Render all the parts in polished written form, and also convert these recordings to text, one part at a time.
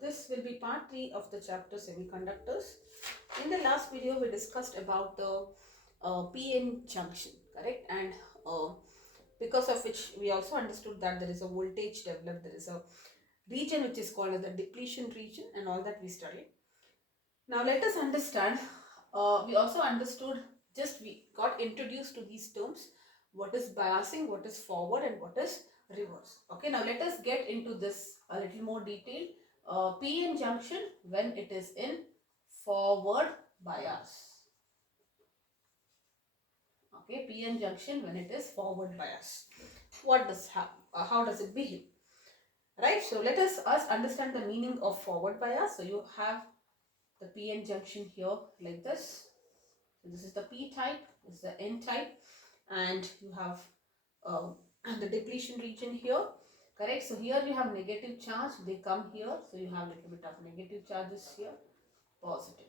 this will be part 3 of the chapter semiconductors. In the last video, we discussed about the PN junction, correct? And because of which we also understood that there is a voltage developed, there is a region which is called as the depletion region, and all that we studied. Now let us understand, we also understood, just we got introduced to these terms, what is biasing, what is forward, and what is reverse. Okay, now let us get into this a little more detail. PN junction when it is in forward bias. Okay, PN junction when it is forward bias. What does how does it behave? Right, so let us understand the meaning of forward bias. So you have the PN junction here like this. So this is the P type, this is the N type, and you have the depletion region here, correct? So here you have negative charge, they come here, so you have a little bit of negative charges here, positive,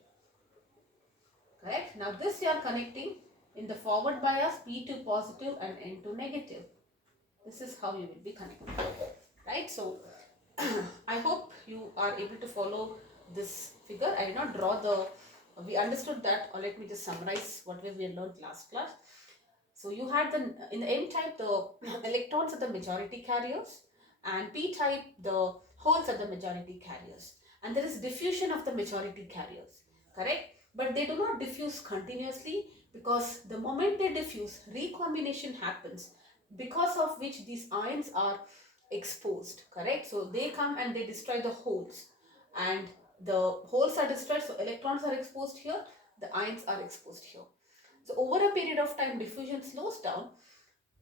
correct? Now this you are connecting in the forward bias, P to positive and N to negative. This is how you will be connecting, right? So I hope you are able to follow this figure. I did not draw the, we understood that, or let me just summarize what we learned last class. So you had in the N type, the electrons are the majority carriers, and P type, the holes are the majority carriers, and there is diffusion of the majority carriers, correct? But they do not diffuse continuously, because the moment they diffuse, recombination happens, because of which these ions are exposed, correct? So they come and they destroy the holes, and the holes are destroyed, so electrons are exposed here, the ions are exposed here. So over a period of time, diffusion slows down,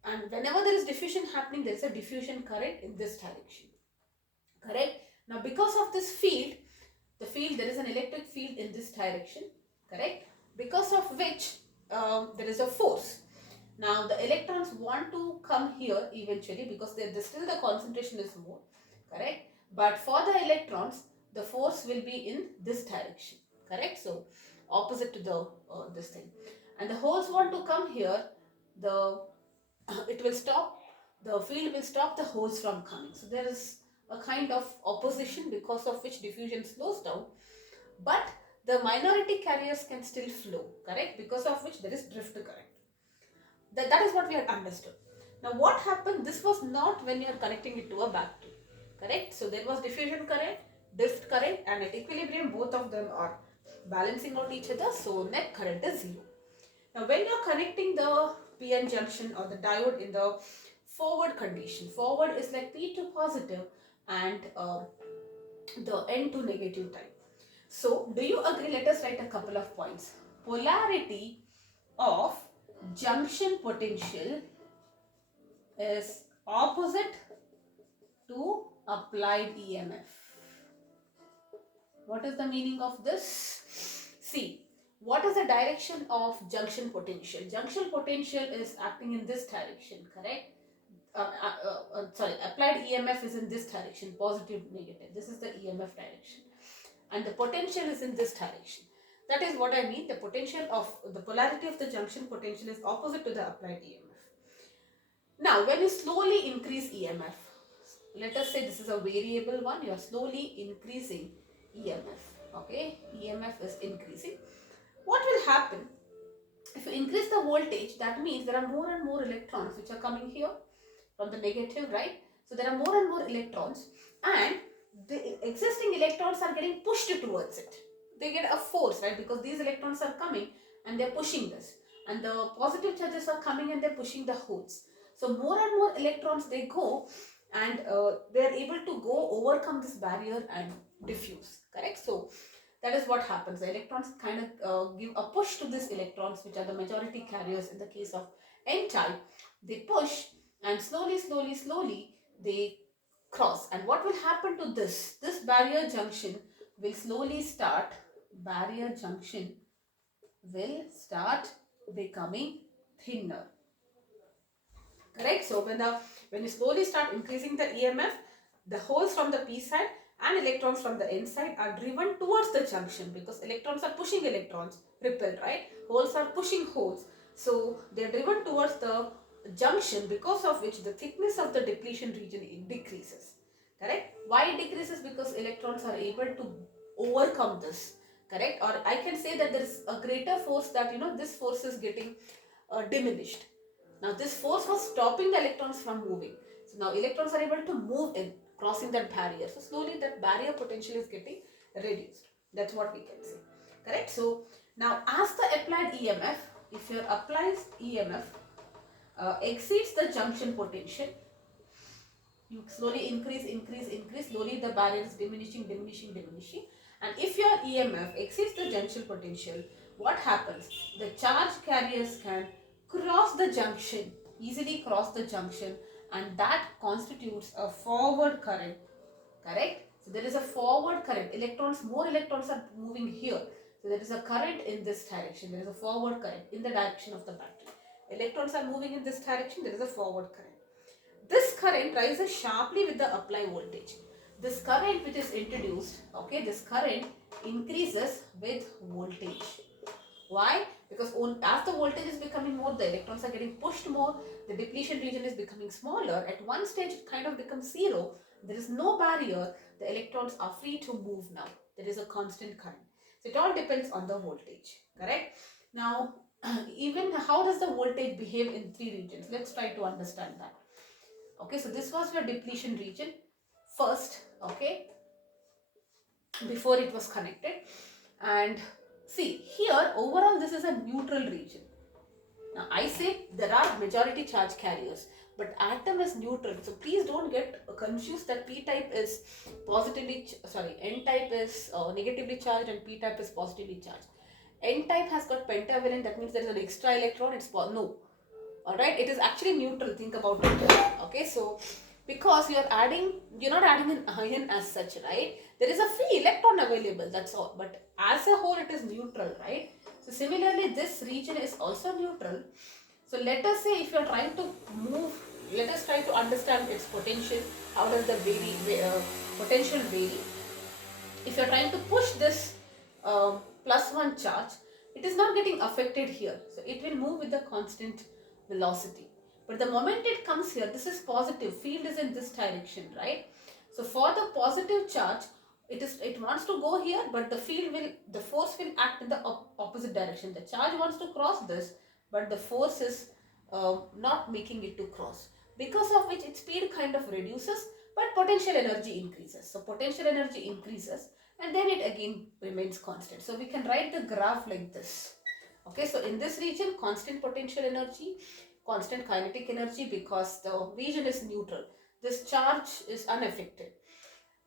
and whenever there is diffusion happening, there is a diffusion current in this direction, correct? Now because of this field, there is an electric field in this direction, correct? Because of which there is a force. Now the electrons want to come here eventually, because still the concentration is more, correct? But for the electrons, the force will be in this direction, correct? So opposite to the this thing, and the holes want to come here, it will stop, the field will stop the holes from coming. So there is a kind of opposition, because of which diffusion slows down, but the minority carriers can still flow, correct? Because of which there is drift current. That is what we had understood. Now what happened, this was not when you are connecting it to a battery, correct? So there was diffusion current, drift current, and at equilibrium both of them are balancing out each other, so net current is zero. Now when you are connecting the PN junction or the diode in the forward condition, forward is like P to positive and the N to negative type. So do you agree? Let us write a couple of points. Polarity of junction potential is opposite to applied EMF. What is the meaning of this? See, what is the direction of junction potential? Junction potential is acting in this direction, correct? Applied EMF is in this direction, positive, negative. This is the EMF direction. And the potential is in this direction. That is what I mean. The polarity of the junction potential is opposite to the applied EMF. Now, when you slowly increase EMF, let us say this is a variable one, you are slowly increasing EMF. Okay, EMF is increasing. What will happen? If you increase the voltage, that means there are more and more electrons which are coming here from the negative, right? So there are more and more electrons, and the existing electrons are getting pushed towards it. They get a force, right? Because these electrons are coming and they're pushing this, and the positive charges are coming and they're pushing the holes. So more and more electrons they go, and they are able to overcome this barrier and diffuse, correct? So that is what happens. The electrons kind of give a push to these electrons, which are the majority carriers in the case of N type. They push, and slowly they cross. And what will happen to this barrier junction will slowly start, becoming thinner, correct? So when you slowly start increasing the EMF, the holes from the P side and electrons from the N side are driven towards the junction, because electrons are pushing electrons, repelled, right? Holes are pushing holes, so they are driven towards the junction, because of which the thickness of the depletion region decreases, correct? Why it decreases? Because electrons are able to overcome this, correct? Or I can say that there is a greater force, that this force is getting diminished. Now this force was stopping the electrons from moving. So now electrons are able to move in, crossing that barrier. So slowly that barrier potential is getting reduced. That's what we can say. Correct? So now as the applied EMF, if your applied EMF exceeds the junction potential, you slowly increase, slowly the barrier is diminishing. And if your EMF exceeds the junction potential, what happens? The charge carriers can cross the junction, easily cross the junction, and that constitutes a forward current, correct? So there is a forward current, more electrons are moving here. So there is a current in this direction, there is a forward current in the direction of the battery. Electrons are moving in this direction, there is a forward current. This current rises sharply with the applied voltage. This current which is introduced, okay, this current increases with voltage. Why? Because as the voltage is becoming more, the electrons are getting pushed more, the depletion region is becoming smaller. At one stage it kind of becomes zero. There is no barrier. The electrons are free to move now. There is a constant current. So it all depends on the voltage, correct? Now, even how does the voltage behave in three regions? Let's try to understand that. Okay, so this was your depletion region first, okay, before it was connected. And see here, overall this is a neutral region. Now I say there are majority charge carriers, but atom is neutral. So please don't get confused that P type is N type is negatively charged and P type is positively charged. N type has got pentavalent, that means there is an extra electron, no. Alright, it is actually neutral, think about it. Okay, so because you're not adding an ion as such, right? There is a free electron available, that's all. But as a whole, it is neutral, right? So similarly, this region is also neutral. So let us say if you're trying to move, let us try to understand its potential. How does the potential vary? If you're trying to push this +1 charge, it is not getting affected here. So it will move with the constant velocity. But the moment it comes here, this is positive. Field is in this direction, right? So for the positive charge, it wants to go here, but the force will act in the opposite direction. The charge wants to cross this, but the force is not making it to cross. Because of which its speed kind of reduces, but potential energy increases. So potential energy increases, and then it again remains constant. So we can write the graph like this. Okay, so in this region, constant potential energy, constant kinetic energy, because the region is neutral. This charge is unaffected.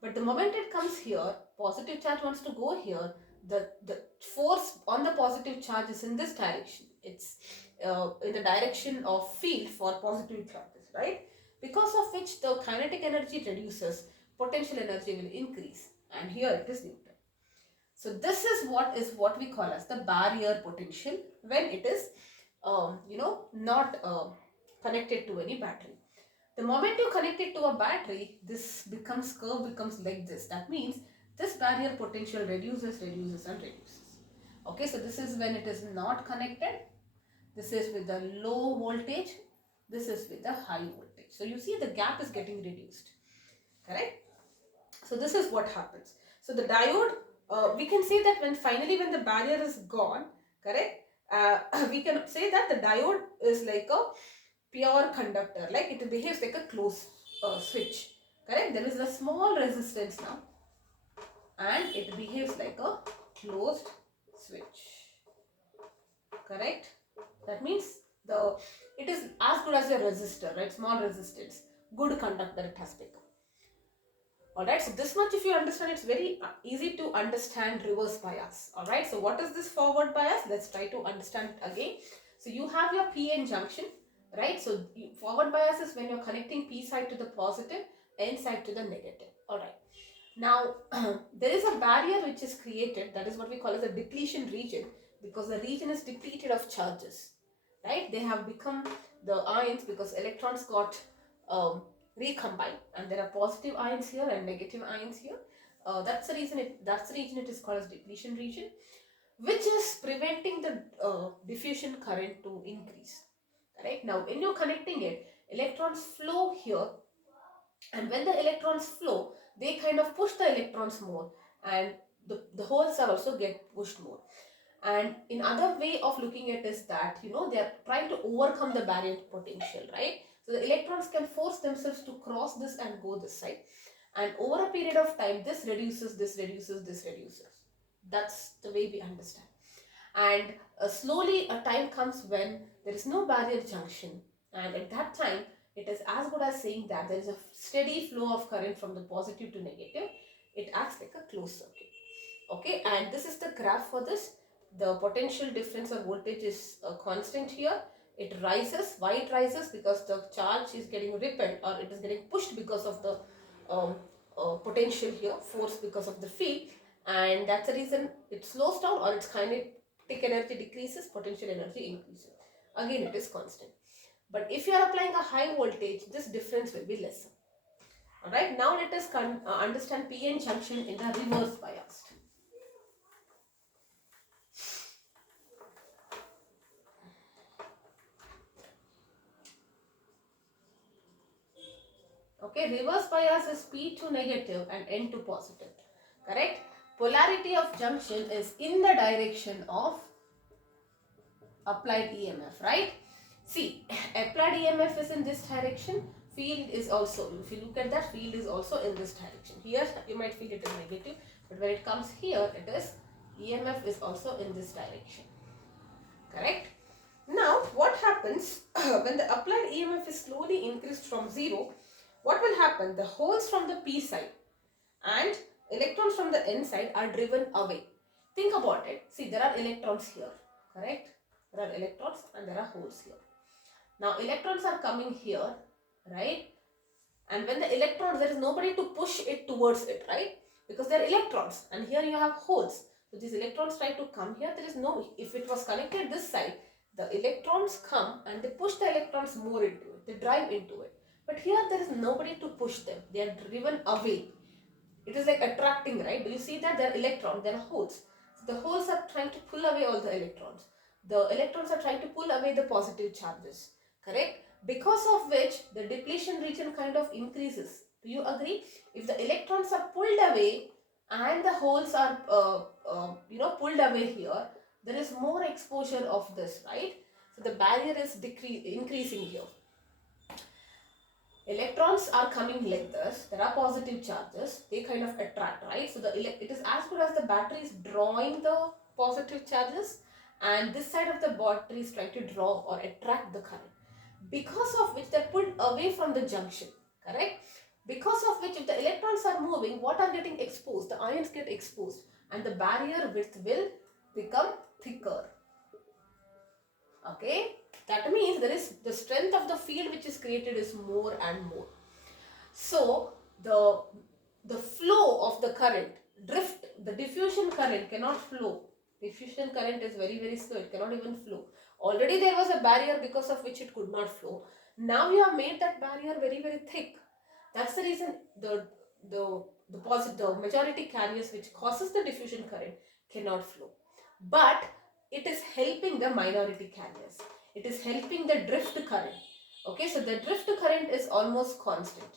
But the moment it comes here, positive charge wants to go here, the force on the positive charge is in this direction. It's in the direction of field for positive charges, right? Because of which the kinetic energy reduces, potential energy will increase, and here it is neutral. So this is what we call as the barrier potential when it is not connected to any battery. The moment you connect it to a battery, this curve becomes like this. That means this barrier potential reduces and reduces. Okay, so this is when it is not connected. This is with the low voltage. This is with the high voltage. So you see the gap is getting reduced. Correct? So this is what happens. So the diode, we can say that when the barrier is gone, correct? We can say that the diode is like a pure conductor, like it behaves like a closed switch, correct? There is a small resistance now, and it behaves like a closed switch, correct? That means it is as good as a resistor, right? Small resistance, good conductor it has become. Alright, so this much if you understand, it's very easy to understand reverse bias. Alright, so what is this forward bias? Let's try to understand it again. So you have your PN junction, right? So forward bias is when you're connecting P side to the positive, N side to the negative. Alright, now there is a barrier which is created, that is what we call as a depletion region, because the region is depleted of charges, right? They have become the ions because electrons got recombine, and there are positive ions here and negative ions here. That's the region it is called as depletion region, which is preventing the diffusion current to increase. Right now, when you're connecting it, electrons flow here, And when the electrons flow, they kind of push the electrons more, and the holes are also get pushed more. And in other way of looking at is that, they are trying to overcome the barrier potential, right? So the electrons can force themselves to cross this and go this side, and over a period of time this reduces, this reduces, this reduces. That's the way we understand. And slowly a time comes when there is no barrier junction, and at that time it is as good as saying that there is a steady flow of current from the positive to negative. It acts like a closed circuit. Okay, and this is the graph for this. The potential difference of voltage is constant here. It rises. Why it rises? Because the charge is getting repelled, or it is getting pushed because of the um, potential here, force because of the field, and that's the reason it slows down, or its kinetic energy decreases, potential energy increases. Again, it is constant. But if you are applying a high voltage, this difference will be lesser. Alright, now let us understand PN junction in the reverse biased. Okay, reverse bias is P to negative and N to positive. Correct? Polarity of junction is in the direction of applied EMF, right? See, applied EMF is in this direction, field is also, if you look at that, field is also in this direction. Here you might feel it is negative, but when it comes here, it is EMF is also in this direction. Correct? Now, what happens when the applied EMF is slowly increased from 0? What will happen? The holes from the P side and electrons from the N side are driven away. Think about it. See, there are electrons here, correct? There are electrons and there are holes here. Now, electrons are coming here, right? And when the electrons, there is nobody to push it towards it, right? Because they are electrons, and here you have holes. So these electrons try to come here. There is no, if it was connected this side, the electrons come and they push the electrons more into it. They drive into it. But here there is nobody to push them. They are driven away. It is like attracting, right? Do you see that? There are electrons, there are holes. So the holes are trying to pull away all the electrons. The electrons are trying to pull away the positive charges, correct? Because of which the depletion region kind of increases. Do you agree? If the electrons are pulled away and the holes are pulled away here, there is more exposure of this, right? So the barrier is increasing here. Electrons are coming like this. There are positive charges. They kind of attract, right? So it is as good as the battery is drawing the positive charges, and this side of the battery is trying to draw or attract the current. Because of which they're pulled away from the junction, correct? Because of which, if the electrons are moving, what are getting exposed? The ions get exposed, and the barrier width will become thicker. Okay, that means there is the strength of the field which is created is more and more. So the flow of the current, the diffusion current cannot flow. Diffusion current is very slow. It cannot even flow. Already there was a barrier because of which it could not flow. Now you have made that barrier very thick. That's the reason the majority carriers which causes the diffusion current cannot flow. But it is helping the minority carriers. It is helping the drift current. Okay, so the drift current is almost constant.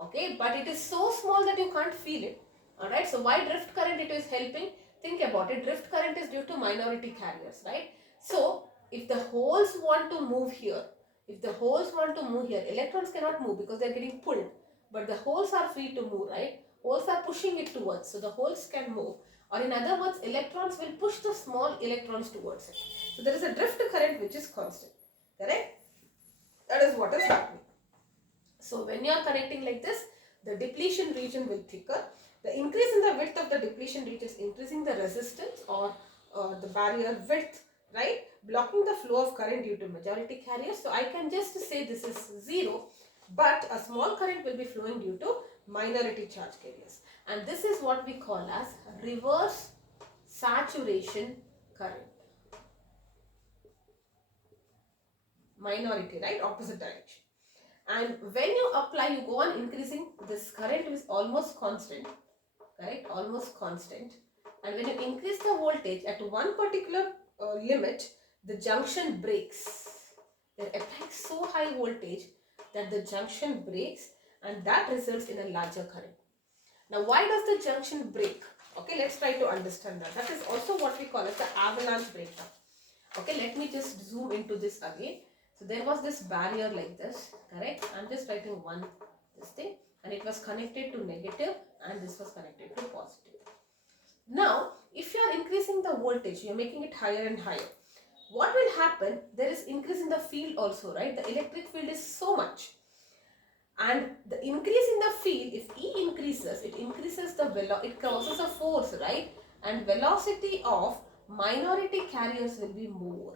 Okay, but it is so small that you can't feel it. Alright, so why drift current it is helping? Think about it. Drift current is due to minority carriers, right? So if the holes want to move here, electrons cannot move because they are getting pulled, but the holes are free to move, right? Holes are pushing it towards, so the holes can move. Or in other words, electrons will push the small electrons towards it. So there is a drift current which is constant, correct? That is what is happening. So when you are connecting like this, the depletion region will thicker. The increase in the width of the depletion region is increasing the resistance or the barrier width, right? Blocking the flow of current due to majority carriers. So I can just say this is 0, but a small current will be flowing due to minority charge carriers. And this is what we call as reverse saturation current. Minority, right? Opposite direction. And when you apply, you go on increasing, this current is almost constant, correct? Almost constant. And when you increase the voltage at one particular limit, the junction breaks. They're applying so high voltage that the junction breaks, and that results in a larger current. Now, why does the junction break? Okay, let's try to understand that. That is also what we call as the avalanche breakdown. Okay, let me just zoom into this again. So there was this barrier like this, correct? I'm just writing this thing, and it was connected to negative and this was connected to positive. Now, if you are increasing the voltage, you're making it higher and higher. What will happen? There is increase in the field also, right? The electric field is so much. And the increase in the field, if E increases, it increases the velocity, it causes a force, right? And velocity of minority carriers will be more,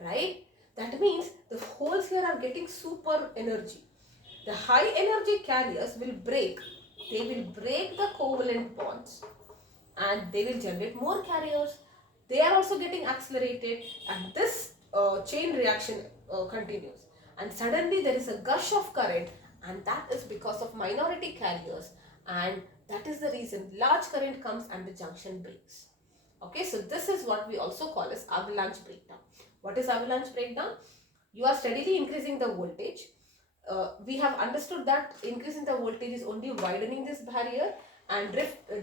right? That means the holes here are getting super energy. The high energy carriers will break. They will break the covalent bonds and they will generate more carriers. They are also getting accelerated, and this chain reaction continues. And suddenly there is a gush of current, and that is because of minority carriers, and that is the reason large current comes and the junction breaks. Okay, so this is what we also call as avalanche breakdown. What is avalanche breakdown? You are steadily increasing the voltage. We have understood that increasing the voltage is only widening this barrier, and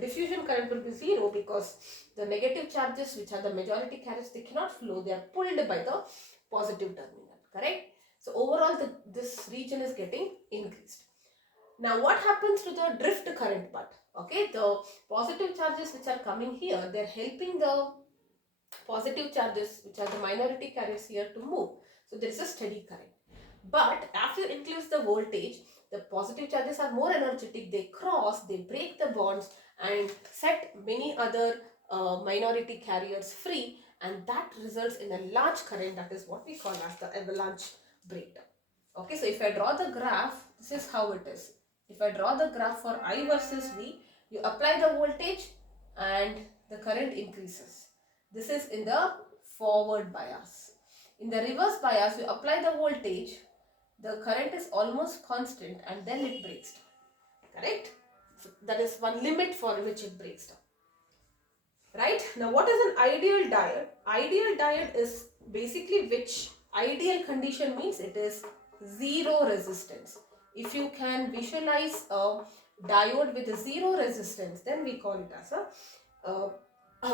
diffusion current will be zero because the negative charges, which are the majority carriers, they cannot flow. They are pulled by the positive terminal, correct? So overall this region is getting increased. Now what happens to the drift current part? Okay, the positive charges which are coming here, they are helping the positive charges, which are the minority carriers here, to move. So there is a steady current. But after you increase the voltage, the positive charges are more energetic. They cross, they break the bonds and set many other minority carriers free, and that results in a large current. That is what we call as the avalanche breakdown. Okay, so if I draw the graph, this is how it is. If I draw the graph for I versus V, you apply the voltage and the current increases. This is in the forward bias. In the reverse bias, you apply the voltage, the current is almost constant and then it breaks down. Correct? So that is one limit for which it breaks down. Right? Now what is an ideal diode? Ideal diode is basically which ideal condition means it is zero resistance. If you can visualize a diode with a zero resistance, then we call it as a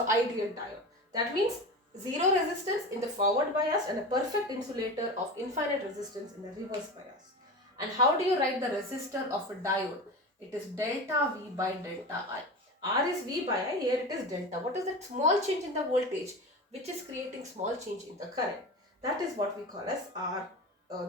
ideal diode. That means zero resistance in the forward bias and a perfect insulator of infinite resistance in the reverse bias. And how do you write the resistor of a diode? It is delta V by delta I. R is V by I, here it is delta. What is that small change in the voltage which is creating small change in the current? That is what we call as R,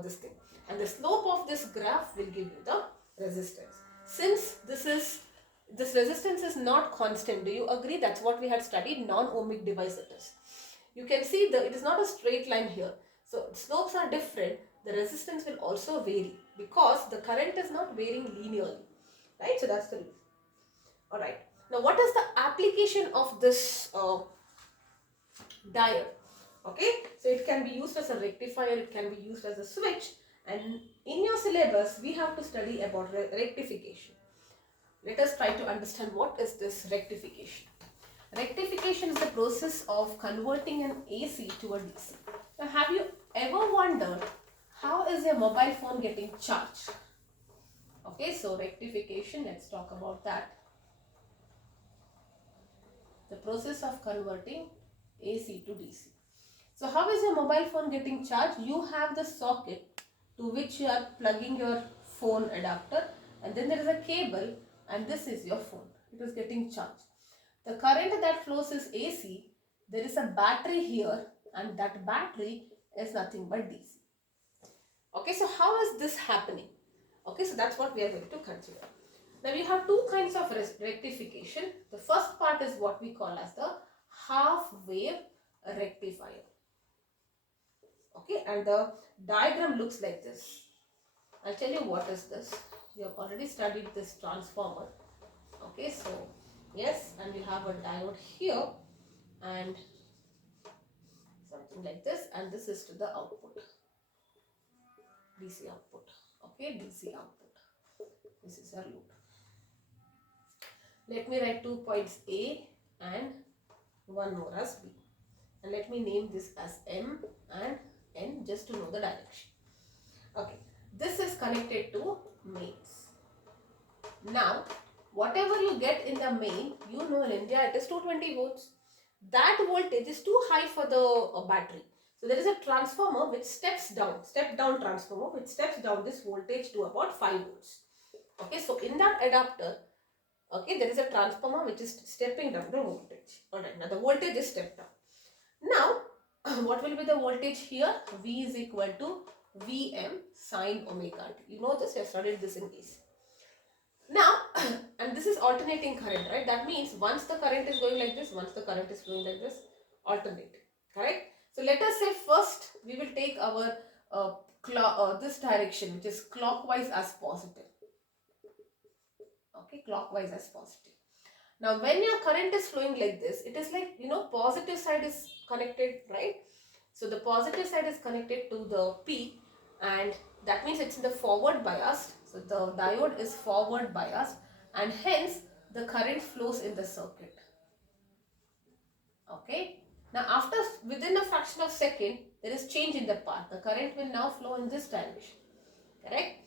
this thing. And the slope of this graph will give you the resistance. Since this resistance is not constant, do you agree? That's what we had studied, non-ohmic device it is. You can see it is not a straight line here. So slopes are different. The resistance will also vary because the current is not varying linearly. Right? So that's the reason. Alright. Now what is the application of this diode? Okay. So it can be used as a rectifier. It can be used as a switch. And in your syllabus, we have to study about rectification. Let us try to understand what is this rectification. Rectification is the process of converting an AC to a DC. Now, have you ever wondered how is your mobile phone getting charged? Okay, so rectification, let's talk about that. The process of converting AC to DC. So how is your mobile phone getting charged? You have the socket to which you are plugging your phone adapter, and then there is a cable, and this is your phone. It is getting charged. The current that flows is AC. There is a battery here, and that battery is nothing but DC. Okay, so how is this happening? Okay, so that's what we are going to consider. Now we have two kinds of rectification. The first part is what we call as the half wave rectifier. Okay, and the diagram looks like this. I'll tell you what is this. You have already studied this transformer. Okay, so yes, and we have a diode here and something like this, and this is to the output, DC output. Okay, DC output. This is our load. Let me write 2 points A and one more as B. And let me name this as M and N just to know the direction. Okay, this is connected to mains. Now, whatever you get in the main, you know in India it is 220 volts. That voltage is too high for the battery. So there is a transformer which step down transformer which steps down this voltage to about 5 volts. Okay, so in that adapter, okay, there is a transformer which is stepping down the voltage. Alright, now the voltage is stepped down. Now, what will be the voltage here? V is equal to Vm sine omega t. You know this, you have studied this in case. Now, and this is alternating current, right? That means once the current is going like this, once the current is flowing like this, alternating, correct? So let us say first we will take our this direction, which is clockwise as positive. Okay, clockwise as positive. Now, when your current is flowing like this, it is like, you know, positive side is connected, right? So the positive side is connected to the P, and that means it's in the forward biased. So the diode is forward biased, and hence the current flows in the circuit. Okay. Now after within a fraction of second, there is change in the path. The current will now flow in this direction. Correct?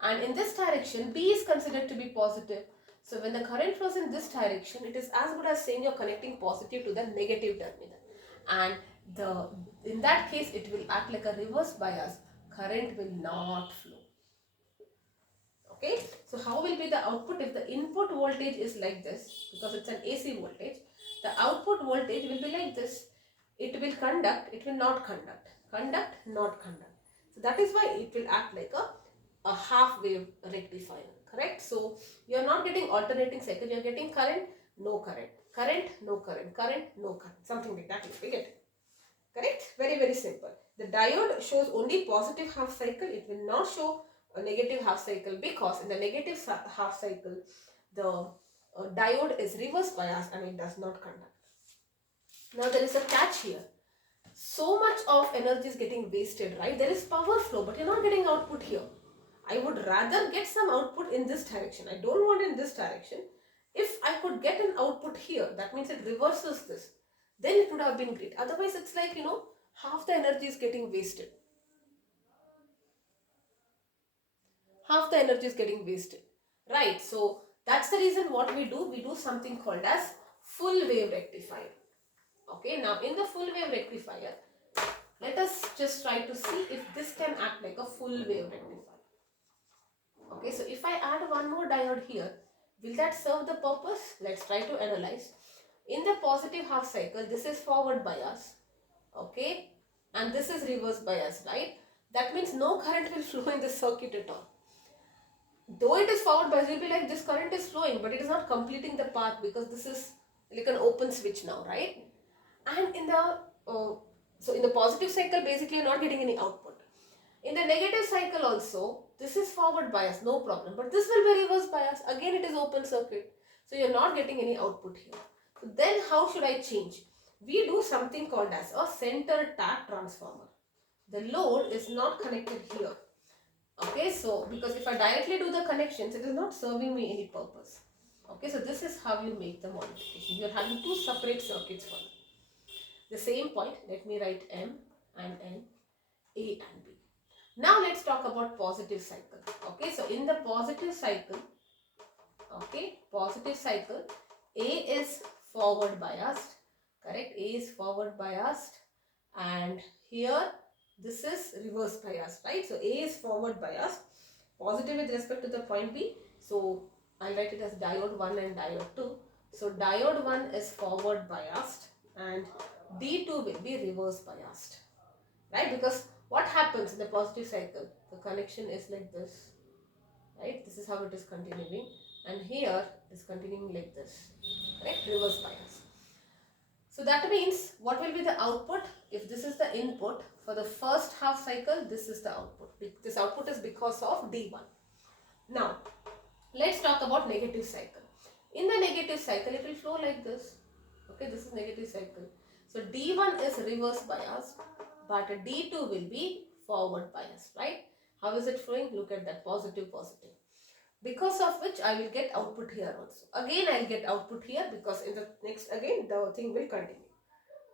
And in this direction, B is considered to be positive. So when the current flows in this direction, it is as good as saying you're connecting positive to the negative terminal. And in that case, it will act like a reverse bias. Current will not flow. Okay, so how will be the output if the input voltage is like this? Because it's an AC voltage, the output voltage will be like this. It will conduct, it will not conduct. Conduct, not conduct. So that is why it will act like a half wave rectifier. Correct? So you are not getting alternating cycle, you are getting current, no current. Current, no current. Current, no current. Something like that you will get. Correct? Very, very simple. The diode shows only positive half cycle. It will not show a negative half cycle because in the negative half cycle, the diode is reverse biased and it does not conduct. Now there is a catch here. So much of energy is getting wasted, right? There is power flow, but you're not getting output here. I would rather get some output in this direction. I don't want in this direction. If I could get an output here, that means it reverses this. Then it would have been great. Otherwise, it's like, you know, half the energy is getting wasted. Half the energy is getting wasted. Right. So that's the reason what we do. We do something called as full wave rectifier. Okay. Now in the full wave rectifier, let us just try to see if this can act like a full wave rectifier. Okay. So if I add one more diode here, will that serve the purpose? Let's try to analyze. In the positive half cycle, this is forward bias. Okay. And this is reverse bias, right? That means no current will flow in the circuit at all. Though it is forward bias, you'll be like this current is flowing, but it is not completing the path because this is like an open switch now, right? And in the so in the positive cycle, basically you're not getting any output. In the negative cycle also, this is forward bias, no problem. But this will be reverse bias. Again, it is open circuit, so you're not getting any output here. So then, how should I change? We do something called as a center tap transformer. The load is not connected here. Okay, so because if I directly do the connections, it is not serving me any purpose. Okay, so this is how you make the modification. You are having two separate circuits for the same point. Let me write M and N, A and B. Now let's talk about positive cycle. Okay, so in the positive cycle, okay, positive cycle, A is forward biased, correct? A is forward biased, and here this is reverse biased, right? So A is forward biased, positive with respect to the point B. So I'll write it as diode 1 and diode 2. So diode 1 is forward biased and D2 will be reverse biased, right? Because what happens in the positive cycle? The connection is like this, right? This is how it is continuing, and here it is continuing like this, correct? Reverse bias. So that means what will be the output? If this is the input for the first half cycle, this is the output. This output is because of D1. Now, let's talk about negative cycle. In the negative cycle, it will flow like this. Okay, this is negative cycle. So D1 is reverse biased, but D2 will be forward biased, right? How is it flowing? Look at that, positive, positive. Because of which I will get output here also. Again, I will get output here because in the next, again, the thing will continue.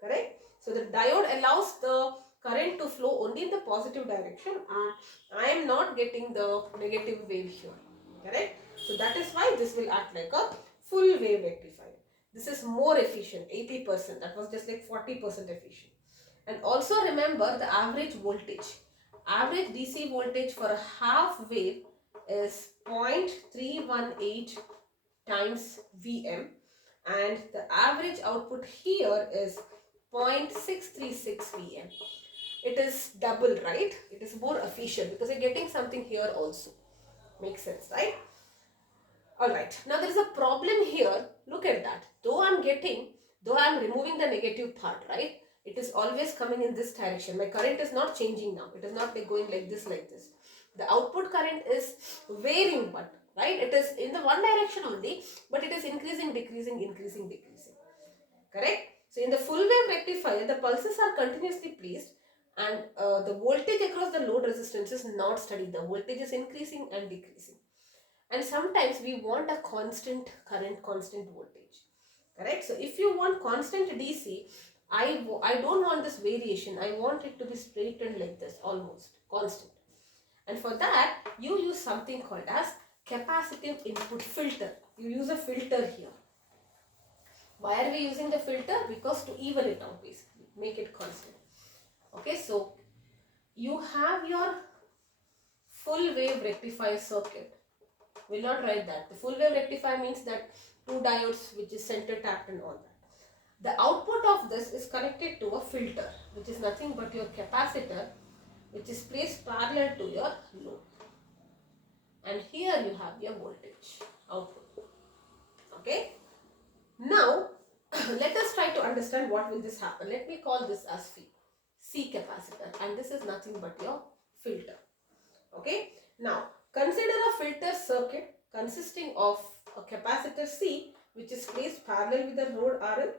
Correct? So the diode allows the current to flow only in the positive direction, and I am not getting the negative wave here. Correct? So that is why this will act like a full wave rectifier. This is more efficient, 80%. That was just like 40% efficient. And also remember the average voltage. Average DC voltage for a half wave is 0.318 times Vm, and the average output here is 0.636 Vm. It is double, right? It is more efficient because you're getting something here also. Makes sense, right? Alright, now there is a problem here. Look at that. Though I'm removing the negative part, right? It is always coming in this direction. My current is not changing now. It is not like going like this, like this. The output current is varying, but right? It is in the one direction only, but it is increasing, decreasing, increasing, decreasing. Correct? So in the full wave rectifier, the pulses are continuously placed, and the voltage across the load resistance is not steady. The voltage is increasing and decreasing. And sometimes we want a constant current, constant voltage. Correct? So if you want constant DC, I don't want this variation. I want it to be straightened like this, almost constant. And for that, you use something called as capacitive input filter. You use a filter here. Why are we using the filter? Because to even it out, basically, make it constant. Okay, so you have your full wave rectifier circuit. We'll not write that. The full wave rectifier means that two diodes which is center tapped and all that. The output of this is connected to a filter, which is nothing but your capacitor, which is placed parallel to your load. And here you have your voltage output. Okay. Now, let us try to understand what will this happen. Let me call this as C capacitor, and this is nothing but your filter. Okay. Now, consider a filter circuit consisting of a capacitor C, which is placed parallel with the load RL,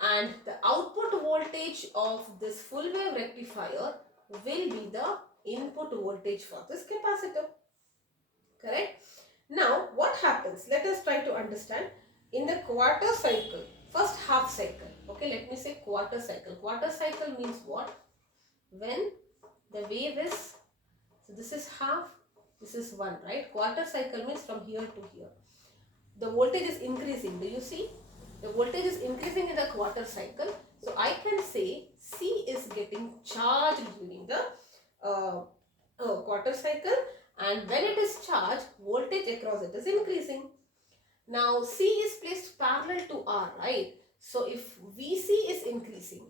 and the output voltage of this full wave rectifier will be the input voltage for this capacitor. Correct? Now, what happens? Let us try to understand. In the quarter cycle, first half cycle, okay, let me say quarter cycle. Quarter cycle means what? When the wave is, so this is half, this is 1, right? Quarter cycle means from here to here. The voltage is increasing. Do you see? The voltage is increasing in the quarter cycle. So I can say C is getting charged during the quarter cycle, and when it is charged, voltage across it is increasing. Now C is placed parallel to R, right? So if VC is increasing,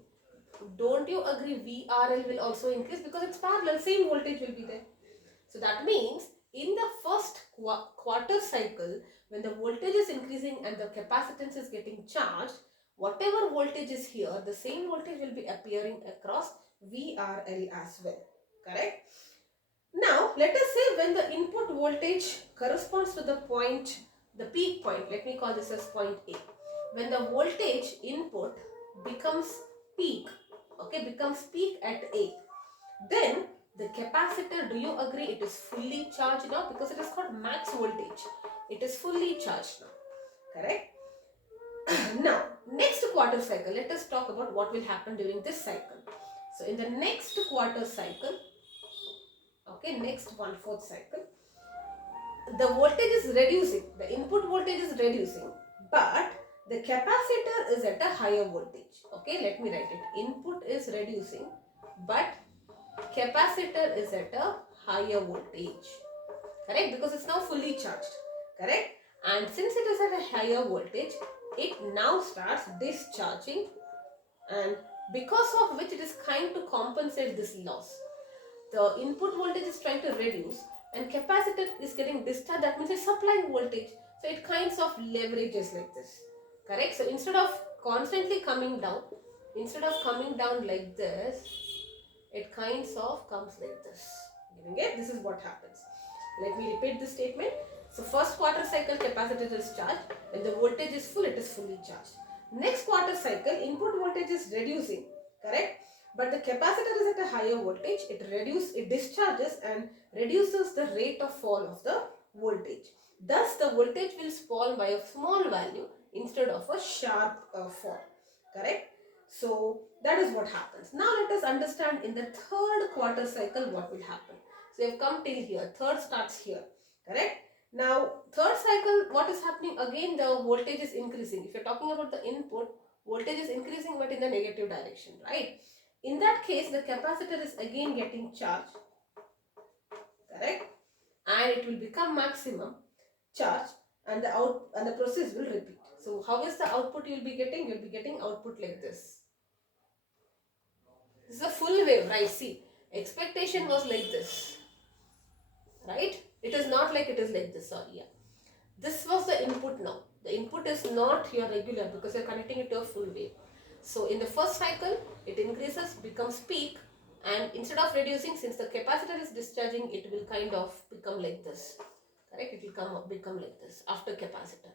don't you agree VRL will also increase because it's parallel, same voltage will be there. So that means in the first quarter cycle, when the voltage is increasing and the capacitance is getting charged, whatever voltage is here, the same voltage will be appearing across VRL as well. Correct? Now, let us say when the input voltage corresponds to the point, the peak point, let me call this as point A. When the voltage input becomes peak, okay, becomes peak at A, then the capacitor, do you agree it is fully charged now? Because it is called max voltage. It is fully charged now. Correct? Now, next quarter cycle, let us talk about what will happen during this cycle. So, in the next quarter cycle, okay, next 1/4 cycle, the voltage is reducing, the input voltage is reducing, but the capacitor is at a higher voltage. Okay, let me write it. Input is reducing, but capacitor is at a higher voltage. Correct? Because it's now fully charged. Correct? And since it is at a higher voltage, it now starts discharging, and because of which it is trying to compensate this loss. The input voltage is trying to reduce and capacitor is getting discharged. That means it's supplying voltage. So it kinds of leverages like this. Correct? So instead of constantly coming down, like this, it kinds of comes like this. Getting it? This is what happens. Let me repeat this statement. So first quarter cycle, capacitor is charged. When the voltage is full, it is fully charged. Next quarter cycle, input voltage is reducing. Correct? But the capacitor is at a higher voltage. It discharges and reduces the rate of fall of the voltage. Thus, the voltage will fall by a small value instead of a sharp fall. Correct? So that is what happens. Now let us understand in the third quarter cycle what will happen. So you have come till here, third starts here, correct? Now third cycle, what is happening? Again the voltage is increasing. If you are talking about the input, voltage is increasing but in the negative direction, right? In that case the capacitor is again getting charged, correct? And it will become maximum charge and the process will repeat. So how is the output you will be getting? You will be getting output like this. This is a full wave, right? See, expectation was like this, right? It is not like it is like this, sorry, yeah. This was the input now. The input is not your regular because you're connecting it to a full wave. So in the first cycle, it increases, becomes peak, and instead of reducing, since the capacitor is discharging, it will kind of become like this, correct? It will become like this after capacitor.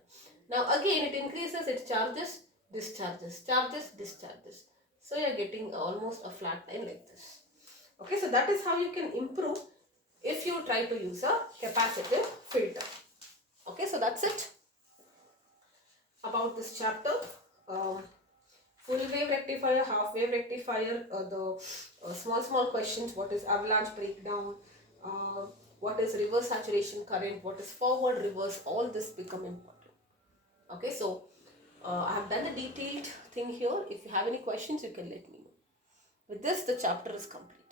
Now again, it increases, it charges, discharges, charges, discharges. So you're getting almost a flat line like this. Okay, so that is how you can improve if you try to use a capacitive filter. Okay, so that's it about this chapter. Full wave rectifier, half wave rectifier, the small questions, what is avalanche breakdown, uh, what is reverse saturation current, what is forward reverse, all this become important. Okay, so I have done a detailed thing here. If you have any questions, you can let me know. With this, the chapter is complete.